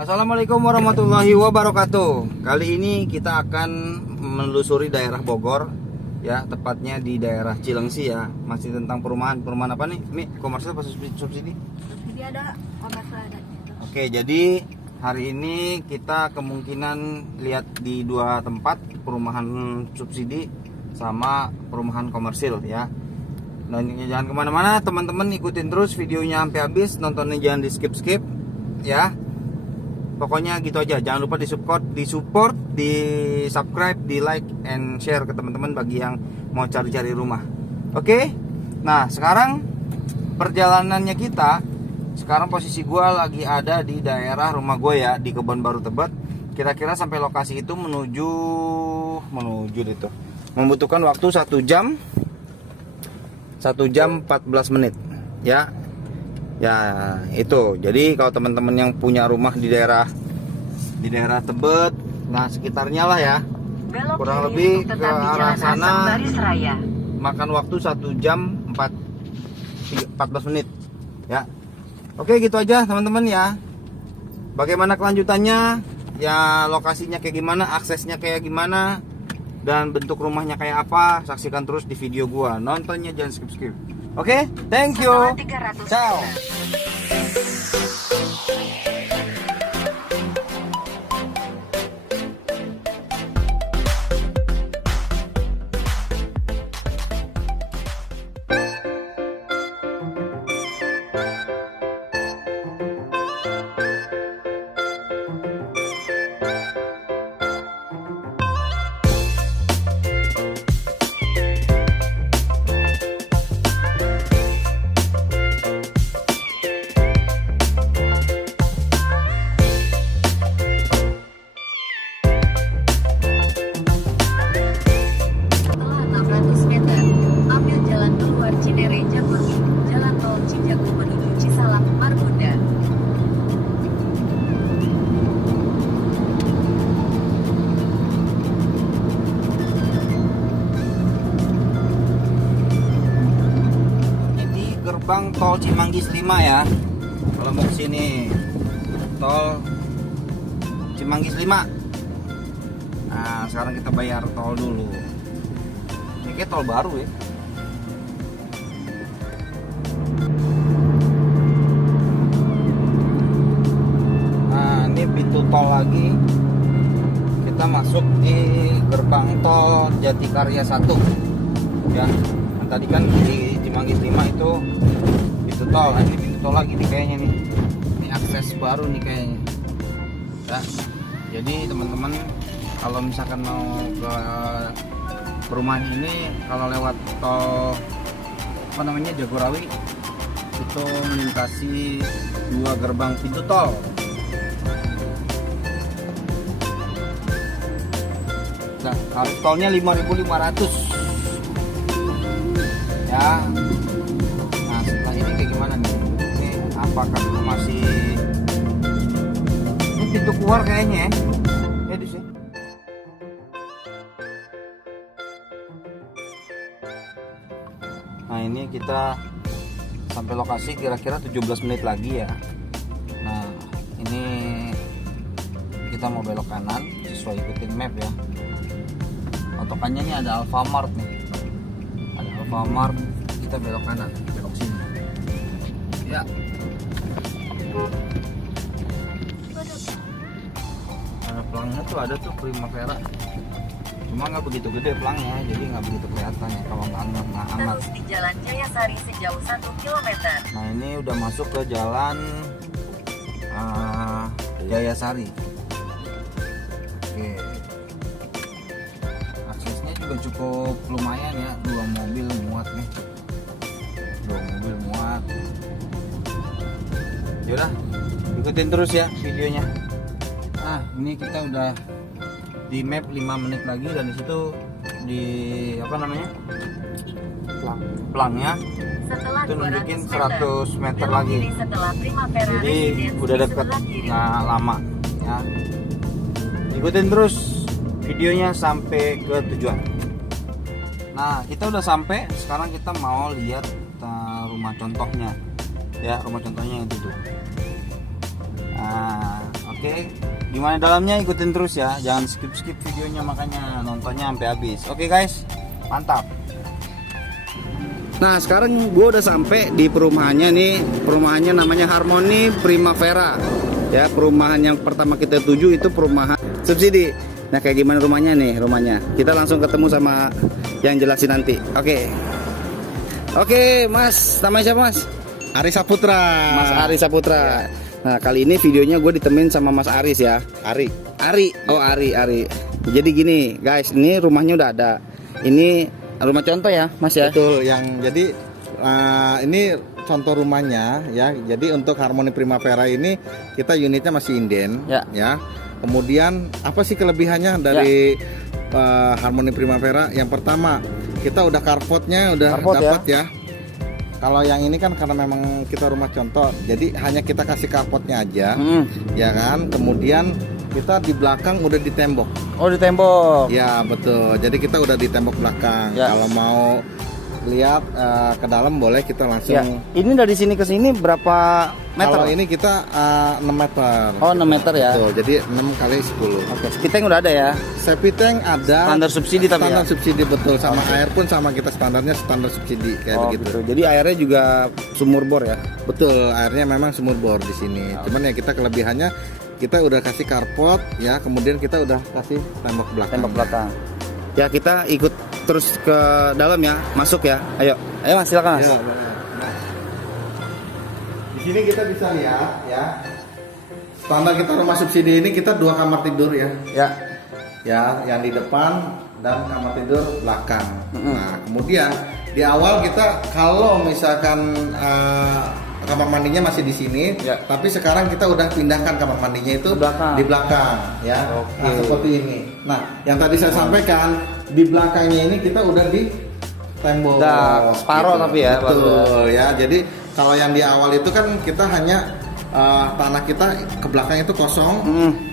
Assalamualaikum warahmatullahi wabarakatuh. Kali ini kita akan menelusuri daerah Bogor, ya, tepatnya di daerah Cilengsi, ya. Masih tentang perumahan apa nih? Ini komersial apa subsidi? Subsidi ada, komersial ada. Oke, jadi hari ini kita kemungkinan lihat di dua tempat, perumahan subsidi sama perumahan komersil, ya. Dan jangan kemana-mana, teman-teman, ikutin terus videonya sampai habis, nontonnya jangan di skip, ya. Pokoknya gitu aja, jangan lupa di support, di subscribe, di like and share ke teman-teman bagi yang mau cari-cari rumah. Oke. Nah, sekarang perjalanannya kita, sekarang posisi gua lagi ada di daerah rumah gue, ya, di Kebon Baru Tebet. Kira-kira sampai lokasi itu menuju itu membutuhkan waktu 1 jam 14 menit, ya. Ya, itu. Jadi kalau teman-teman yang punya rumah di daerah Tebet, nah sekitarnya lah, ya, kurang lebih ke arah sana, makan waktu 1 jam 14 menit, ya. Oke, gitu aja teman-teman, ya. Bagaimana kelanjutannya, ya, lokasinya kayak gimana, aksesnya kayak gimana, dan bentuk rumahnya kayak apa, saksikan terus di video gua. Nontonnya jangan skip. Oke, thank you. Ciao. Gerbang tol Cimanggis 5, ya. Kalau mau kesini tol Cimanggis 5. Nah, sekarang kita bayar tol dulu. Ini kayak tol baru, ya. Nah, ini pintu tol lagi. Kita masuk di gerbang tol Jatikarya 1, ya. Tadi kan di Cimanggis 5 itu pintu tol, ini pintu tol lagi nih kayaknya nih. Ini akses baru nih kayaknya, ya. Jadi teman-teman, kalau misalkan mau ke perumahan ini, kalau lewat tol Jagorawi, itu melintasi 2 gerbang pintu tol. Nah, harus tolnya 5.500, ya. Nah, setelah ini kayak gimana nih? Ini apakah masih ini pintu keluar kayaknya, ya, di sini. Nah, ini kita sampai lokasi kira-kira 17 menit lagi, ya. Nah, ini kita mau belok kanan sesuai ikutin map, ya. Patokannya ini ada Alfamart nih. Alfamart, kita belok kanan, belok sini, ya. Ada pelangnya tuh, ada tuh Primavera, cuma nggak begitu gede pelangnya, jadi nggak begitu kelihatan, ya, kalau nggak hangat. Terus di Jalan Jayasari sejauh 1 km. Nah, ini udah masuk ke jalan Jayasari. Oke, aksesnya juga cukup lumayan, ya. 2 mobil muat nih, 2 mobil muat. Yaudah, ikutin terus, ya, videonya. Nah, ini kita udah di map 5 menit lagi, dan disitu di pelangnya Setelah itu nunjukin 200 100 meter belok lagi. kiri setelah Primavera Jadi Residency udah deket, sebelah kiri. nggak lama ya. Ikutin terus videonya sampai ke tujuan. Nah, kita udah sampai. Sekarang kita mau lihat rumah contohnya ya, rumah contohnya itu tuh. Nah, oke. Gimana dalamnya, ikutin terus ya, jangan skip videonya, makanya nontonnya sampai habis. Oke guys, mantap. Nah, sekarang gue udah sampai di perumahannya nih. Perumahannya namanya Harmony Primavera ya. Perumahan yang pertama kita tuju itu perumahan subsidi. Nah, kayak gimana rumahnya nih, rumahnya kita langsung ketemu sama yang jelasin nanti. Oke Mas, namanya siapa Mas? Aris Saputra. Mas Aris Saputra. Nah, kali ini videonya gue ditemenin sama Mas Aris ya. Ari. Oh, Ari. Jadi gini guys, ini rumahnya udah ada. Ini rumah contoh ya Mas ya. Betul, yang jadi ini contoh rumahnya ya. Jadi untuk Harmony Primavera ini kita unitnya masih inden ya. Kemudian apa sih kelebihannya dari Harmony Primavera? Yang pertama, kita udah carportnya udah dapat ya. Kalau yang ini kan karena memang kita rumah contoh, jadi hanya kita kasih carportnya aja, ya kan. Kemudian kita di belakang udah ditembok. Oh, di tembok. Ya betul. Jadi kita udah di tembok belakang. Ya. Kalau mau lihat ke dalam boleh kita langsung. Ya. Ini dari sini ke sini berapa meter? Kalau ini kita 6 meter. Oh, 6 meter ya. Betul. Jadi 6 kali 10. Oke, septic udah ada ya. Septic tank ada. Standar subsidi tapi standar ya? subsidi betul, sama air pun sama, kita standarnya standar subsidi kayak begitu. Gitu. Jadi airnya juga sumur bor ya. Betul, airnya memang sumur bor di sini. Cuman ya kita kelebihannya kita udah kasih carport ya, kemudian kita udah kasih tembok belakang. Tembok belakang. Ya, kita ikut terus ke dalam ya, masuk ya. Ayo Mas, silakan Mas. Ya, nah, di sini kita bisa lihat ya. Standar kita rumah subsidi ini kita 2 kamar tidur ya. Ya, yang di depan dan kamar tidur belakang. Nah, kemudian di awal kita kalau misalkan kamar mandinya masih di sini, tapi sekarang kita udah pindahkan kamar mandinya itu di belakang ya. Oke. Nah, seperti ini. Nah, yang tadi saya sampaikan di belakangnya ini kita udah di tembok. Udah separoh tapi ya. Betul ya. Jadi kalau yang di awal itu kan kita hanya tanah kita ke belakang itu kosong,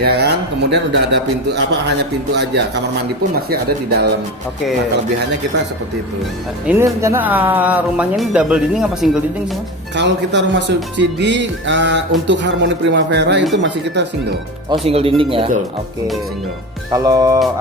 ya kan. Kemudian udah ada pintu, hanya pintu aja. Kamar mandi pun masih ada di dalam. Oke. Nah, kelebihannya kita seperti itu. Ini rencana rumahnya ini double dinding apa single dinding sih Mas? Kalau kita rumah subsidi untuk Harmony Primavera itu masih kita single. Oh, single dinding ya. Betul. Oke. Single. Kalau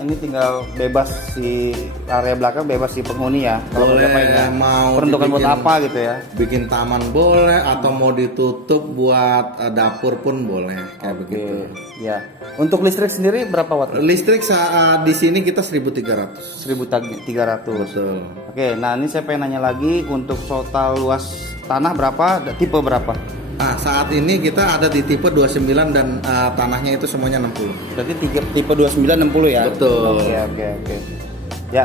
ini tinggal bebas si area belakang, bebas si penghuni ya. Kalau Boleh, mau peruntukan buat dibikin- apa gitu ya. Bikin taman boleh, atau mau ditutup buat dapur pun boleh kayak begitu. Ya. Untuk listrik sendiri berapa watt? Listrik saat di sini kita 1.300. 1.300. Betul. Oke, nah ini saya pengen nanya lagi, untuk total luas tanah berapa, tipe berapa? Nah, saat ini kita ada di tipe 29 dan tanahnya itu semuanya 60. Berarti tipe 2960 ya? Betul. Oke. Ya.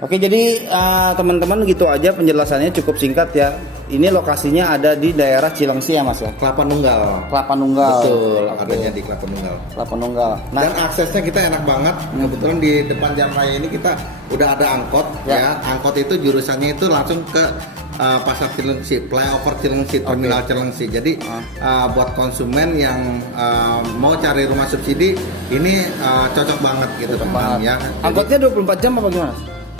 Oke, jadi teman-teman gitu aja penjelasannya, cukup singkat ya. Ini lokasinya ada di daerah Cilengsi ya Mas ya? Kelapa Nunggal. Kelapa Nunggal. Betul, Oke. adanya di Kelapa Nunggal. Kelapa Nunggal. Nah, Dan aksesnya kita enak banget. Kebetulan di depan jalan raya ini kita udah ada angkot ya. Angkot itu jurusannya itu langsung ke Pasar Cilengsi, flyover Cilengsi, terminal Cilengsi. Jadi buat konsumen yang mau cari rumah subsidi ini cocok banget gitu teman ya. angkotnya 24 jam apa gimana?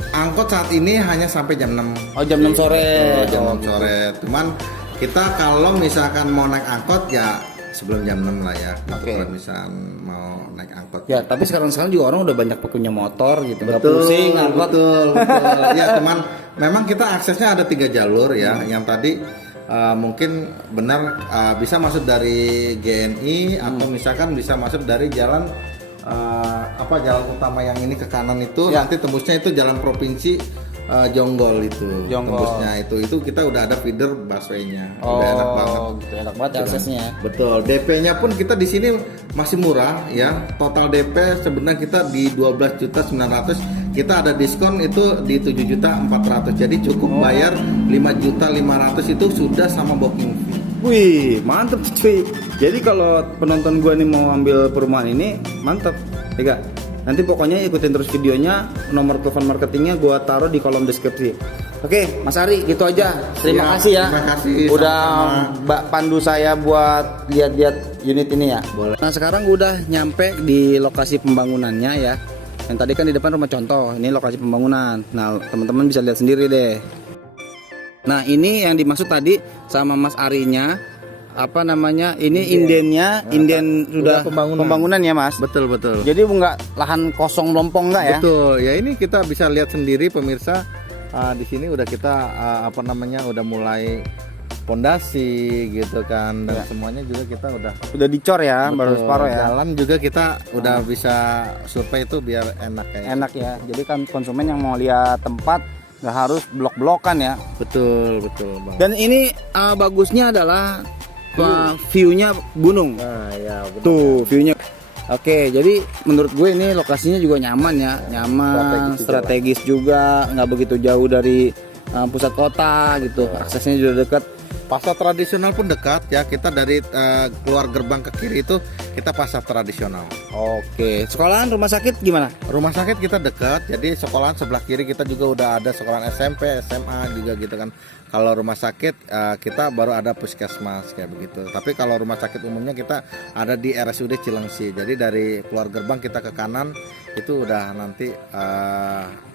Angkot saat ini hanya sampai jam 6. Oh, jam 6 sore. Jam 6 sore. Cuman kita kalau misalkan mau naik angkot ya sebelum jam 6 lah ya. Kalau misalkan mau naik angkot. Ya, tapi sekarang juga orang udah banyak punya motor gitu. Nggak pusing angkot. Betul. Ya, cuman memang kita aksesnya ada 3 jalur ya. Yang tadi mungkin benar bisa masuk dari GNI atau misalkan bisa masuk dari jalan jalan utama yang ini ke kanan itu, nanti tembusnya itu jalan provinsi Jonggol itu. Tembusnya itu kita udah ada feeder busway-nya. Udah enak banget. Gitu, enak banget aksesnya. Betul. DP-nya pun kita di sini masih murah ya. Total DP sebenarnya kita di 12.900.000. Kita ada diskon itu di 7.400.000. Jadi cukup bayar 5.500.000 itu sudah sama booking fee. Wih, mantep cuy. Jadi kalau penonton gua nih mau ambil perumahan ini, mantep. Ya, nanti pokoknya ikutin terus videonya. Nomor telepon marketingnya gua taruh di kolom deskripsi. Oke, Mas Ari, gitu aja. Terima Siap, kasih ya. terima kasih, Udah sama-sama. Mbak pandu saya buat lihat-lihat unit ini ya. Boleh. Nah, sekarang gue udah nyampe di lokasi pembangunannya ya. Yang tadi kan di depan rumah contoh, ini lokasi pembangunan. Nah, teman-teman bisa lihat sendiri deh. Nah, ini yang dimaksud tadi sama Mas Arinya, apa namanya? Ini indennya, inden sudah pembangunan ya, Mas. Betul. Jadi nggak lahan kosong lompong nggak ya? Betul. Ya ini kita bisa lihat sendiri pemirsa. Di sini udah kita apa namanya udah mulai pondasi gitu kan dan semuanya juga kita Udah dicor ya, baru betul, separuh ya. jalan juga kita udah bisa survei itu biar enak kayak Enak ya. Jadi kan konsumen yang mau lihat tempat nggak harus blok-blokan ya. betul Bang. Dan ini bagusnya adalah view-nya gunung. Nah ya benar. Tuh view-nya. Oke, jadi menurut gue ini lokasinya juga nyaman ya, nyaman, strategis juga, nggak begitu jauh dari pusat kota gitu, aksesnya juga dekat. Pasar tradisional pun dekat ya, kita dari keluar gerbang ke kiri itu kita pasar tradisional. Oke, sekolahan rumah sakit gimana? Rumah sakit kita dekat, jadi sekolahan sebelah kiri kita juga udah ada sekolahan SMP, SMA juga gitu kan. Kalau rumah sakit kita baru ada puskesmas kayak begitu. Tapi kalau rumah sakit umumnya kita ada di RSUD Cilengsi. Jadi dari keluar gerbang kita ke kanan itu udah nanti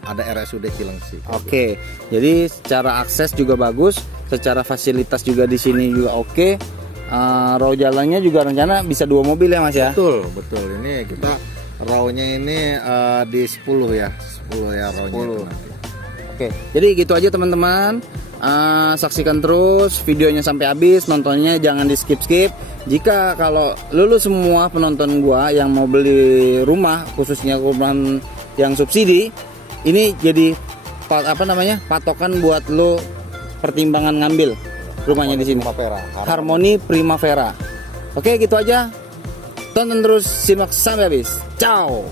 ada RSUD Cilengsi. Oke, jadi secara akses juga bagus, secara fasilitas juga di sini juga oke. Row jalannya juga rencana bisa 2 mobil ya Mas ya? Betul. Ini kita row-nya ini di 10 ya row-nya itu nanti. Oke, jadi gitu aja teman-teman. Saksikan terus videonya sampai habis, nontonnya jangan di skip. Jika kalau lulu semua penonton gua yang mau beli rumah, khususnya perumahan yang subsidi, ini jadi patokan buat lo pertimbangan ngambil rumahnya di sini. Harmoni Primavera. Oke, gitu aja. Tonton terus, simak sampai habis. Ciao.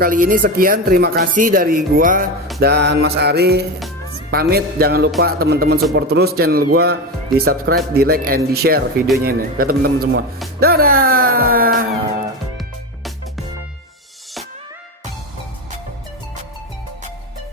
Kali ini sekian, terima kasih dari gua dan Mas Ari. Pamit, jangan lupa teman-teman support terus channel gua, di subscribe, di like, and di share videonya ini ke teman-teman semua. Dadah.